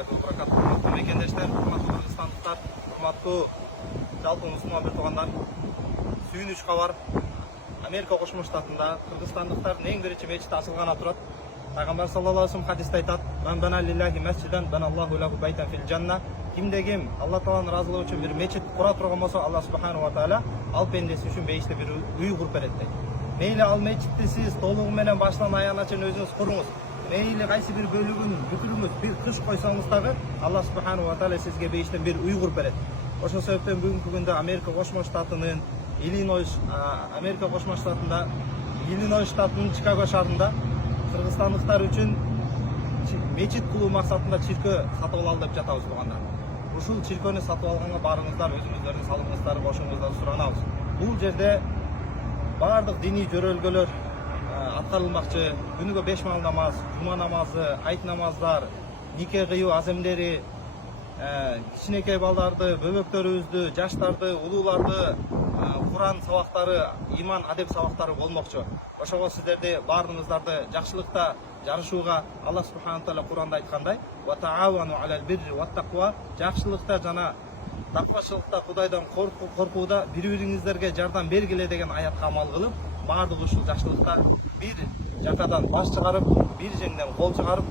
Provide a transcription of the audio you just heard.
Урматтуу мекендештер, урматтуу кыргызстандыктар, урматтуу жалпы мусулман бир туугандар. Сүйүнүчкө бар. Америка Кошмо Штатында кыргызстандыктардын эң биринчи мечити ачылганы турат. Пайгамбар саллаллаху алейхи вассалам хадисте айтат: "Ман бана лиллахи масжидан баналлаху лаху байтан фил жанна." Кимде ким Алла Тааланын ыраазылыгы үчүн бир мечит кура турган болсо, Алла субханаху ва таала ал пендеси үчүн бейиште бир үй куруп берет дейт. Мейли ал мечитти сиз толугу менен башынан аягына чейин өзүңүз куруңуз. Мейли кайсы бир бөлүгүн бүтүрүңүз, бир кыш койсоңуз дагы Алла субханаху ва таала сизге бейиштен бир үй куруп берет. Ошол себептен бүгүнкү күндө Америка Кошмо Штатынын Америка Кошмо Штатында Иллинойс штатынын Чикаго шаарында кыргызстандыктар үчүн мечит кылуу максатында чиркөө сатып алалы деп жатабыз туугандар. Ушул чиркөөнү сатып алганга баарыңыздар өзүңүздөрдүн салымыңыздарды кошуңуздар суранабыз. Бул жерде баардык диний жөрөлгөлөр аткарылмакчы. Күнүгө 5 маал намаз, жума намазы, айт намаздар, нике кыюу аземдери, кичинекей балдарды, бөбөктөрүбүздү, жаштарды, улууларды Куран сабактары, иман, адеп сабактары болмокчу. Ошого сиздерди баарыңыздарды жакшылыкта жарышууга Алла субханаху таала Куранда айткандай: "Ва таавану алал бирри ва тақва", жакшылыкта жана таквачылыкта, Кудайдан коркууда бири-бириңиздерге жардам бергиле деген аятка амал кылып, баардык ушул жакшылыкта бир жакадан баш чыгарып, бир жеңден кол чыгарып